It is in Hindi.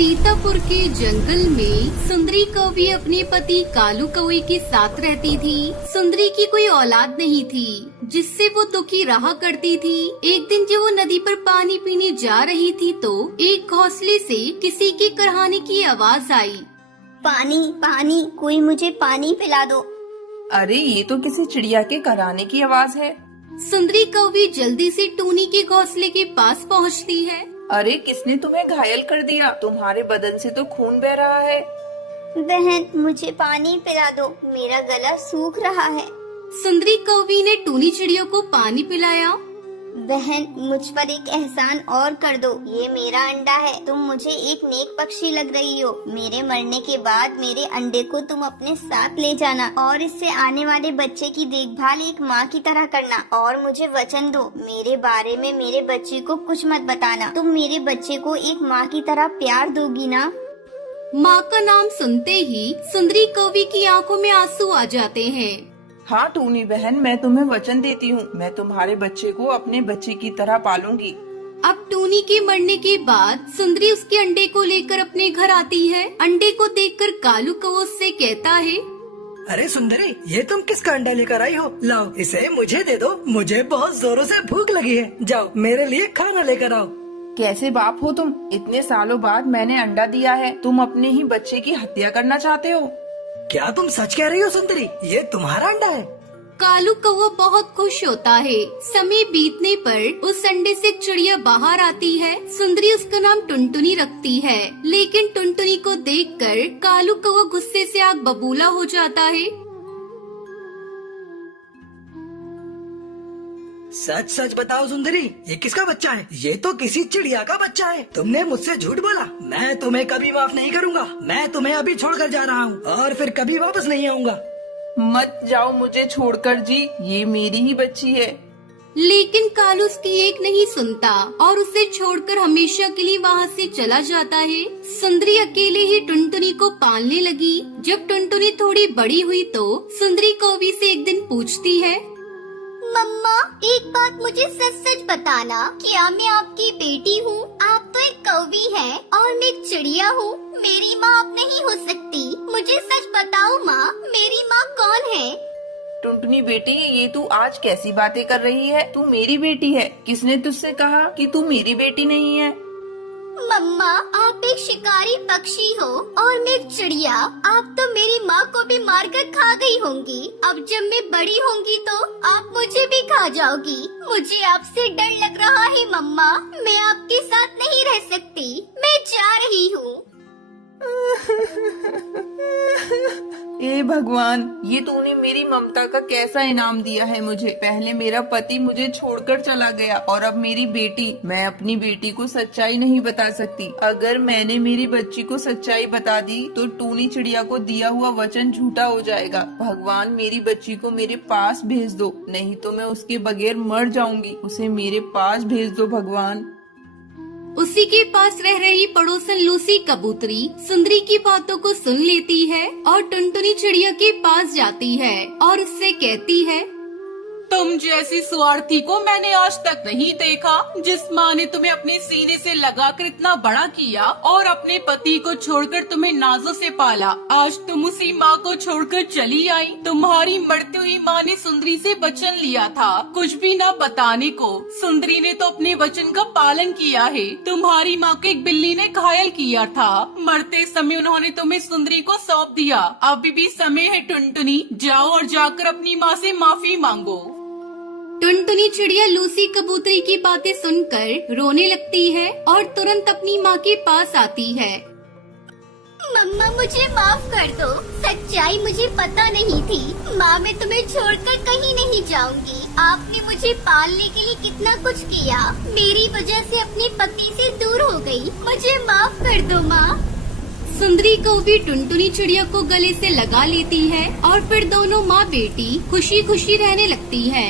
सीतापुर के जंगल में सुंदरी कौवी अपने पति कालू कौवे के साथ रहती थी। सुंदरी की कोई औलाद नहीं थी, जिससे वो दुखी रहा करती थी। एक दिन जब वो नदी पर पानी पीने जा रही थी तो एक घोंसले से किसी के करहाने की आवाज आई। पानी पानी, कोई मुझे पानी पिला दो। अरे ये तो किसी चिड़िया के कराने की आवाज है। सुंदरी कौवी जल्दी से टूनी के घोंसले के पास पहुंचती है। अरे किसने तुम्हें घायल कर दिया? तुम्हारे बदन से तो खून बह रहा है। बहन मुझे पानी पिला दो, मेरा गला सूख रहा है। सुंदरी कौवी ने टूनी चिड़िया को पानी पिलाया। बहन मुझ पर एक एहसान और कर दो, ये मेरा अंडा है। तुम मुझे एक नेक पक्षी लग रही हो। मेरे मरने के बाद मेरे अंडे को तुम अपने साथ ले जाना और इससे आने वाले बच्चे की देखभाल एक माँ की तरह करना। और मुझे वचन दो, मेरे बारे में मेरे बच्चे को कुछ मत बताना। तुम मेरे बच्चे को एक माँ की तरह प्यार दोगी ना? माँ का नाम सुनते ही सुंदरी कौवी की आंखों में आंसू आ जाते हैं। हाँ टूनी बहन, मैं तुम्हें वचन देती हूँ, मैं तुम्हारे बच्चे को अपने बच्चे की तरह पालूंगी। अब टूनी के मरने के बाद सुंदरी उसके अंडे को लेकर अपने घर आती है। अंडे को देखकर कालू कौवा उससे कहता है, अरे सुंदरी, ये तुम किसका अंडा लेकर आई हो? लाओ इसे मुझे दे दो, मुझे बहुत जोरों से भूख लगी है। जाओ मेरे लिए खाना लेकर आओ। कैसे बाप हो तुम? इतने सालों बाद मैंने अंडा दिया है, तुम अपने ही बच्चे की हत्या करना चाहते हो? क्या तुम सच कह रही हो सुंदरी? ये तुम्हारा अंडा है? कालू कौवा बहुत खुश होता है। समय बीतने पर उस अंडे से एक चिड़िया बाहर आती है। सुंदरी उसका नाम टुनटुनी रखती है, लेकिन टुनटुनी को देखकर कालू कौवा गुस्से से आग बबूला हो जाता है। सच सच बताओ सुंदरी, ये किसका बच्चा है? ये तो किसी चिड़िया का बच्चा है। तुमने मुझसे झूठ बोला। मैं तुम्हें कभी माफ नहीं करूँगा। मैं तुम्हें अभी छोड़कर जा रहा हूँ और फिर कभी वापस नहीं आऊँगा। मत जाओ मुझे छोड़कर जी, ये मेरी ही बच्ची है। लेकिन कालू उसकी एक नहीं सुनता और उसे छोड़कर हमेशा के लिए वहाँ से चला जाता है। सुंदरी अकेले ही टुनटुनी को पालने लगी। जब टुनटुनी थोड़ी बड़ी हुई तो सुंदरी कौवी से एक दिन पूछती है, मम्मा एक बात मुझे सच सच बताना, क्या मैं आपकी बेटी हूँ? आप तो एक कौवी हैं और मैं एक चिड़िया हूँ। मेरी माँ आप नहीं हो सकती। मुझे सच बताओ माँ, मेरी माँ कौन है? टुनटुनी बेटी, ये तू आज कैसी बातें कर रही है? तू मेरी बेटी है। किसने तुझसे कहा कि तू मेरी बेटी नहीं है? मम्मा आप एक शिकारी पक्षी हो और मैं एक चिड़िया। आप तो मेरी माँ को भी मारकर खा गई होंगी। अब जब मैं बड़ी होंगी तो आप मुझे भी खा जाओगी। मुझे आपसे डर लग रहा है मम्मा, मैं आपके साथ नहीं रह सकती। मैं जा रही हूँ। ए भगवान, ये तूने मेरी ममता का कैसा इनाम दिया है मुझे। पहले मेरा पति मुझे छोड़कर चला गया और अब मेरी बेटी। मैं अपनी बेटी को सच्चाई नहीं बता सकती। अगर मैंने मेरी बच्ची को सच्चाई बता दी तो टूनी चिड़िया को दिया हुआ वचन झूठा हो जाएगा। भगवान मेरी बच्ची को मेरे पास भेज दो, नहीं तो मैं उसके बगैर मर जाऊंगी। उसे मेरे पास भेज दो भगवान। उसी के पास रह रही पड़ोसन लूसी कबूतरी सुंदरी की बातों को सुन लेती है और टुनटुनी चिड़िया के पास जाती है और उससे कहती है, तुम जैसी स्वार्थी को मैंने आज तक नहीं देखा। जिस माँ ने तुम्हें अपने सीने से लगाकर इतना बड़ा किया और अपने पति को छोड़कर तुम्हें नाजों से पाला, आज तुम उसी माँ को छोड़कर चली आई। तुम्हारी मरती हुई माँ ने सुंदरी से वचन लिया था कुछ भी न बताने को। सुंदरी ने तो अपने वचन का पालन किया है। तुम्हारी माँ को एक बिल्ली ने घायल किया था। मरते समय उन्होंने तुम्हें सुंदरी को सौंप दिया। अभी भी समय है टुनटुनी, जाओ और जाकर अपनी माँ से माफी मांगो। टुनटुनी चिड़िया लूसी कबूतरी की बातें सुनकर रोने लगती है और तुरंत अपनी माँ के पास आती है। मम्मा मुझे माफ कर दो, सच्चाई मुझे पता नहीं थी। माँ मैं तुम्हें छोड़कर कहीं नहीं जाऊंगी। आपने मुझे पालने के लिए कितना कुछ किया, मेरी वजह से अपने पति से दूर हो गई। मुझे माफ कर दो माँ। सुंदरी कौवी टुनटुनी चिड़िया को गले से लगा लेती है और फिर दोनों माँ बेटी खुशी खुशी रहने लगती है।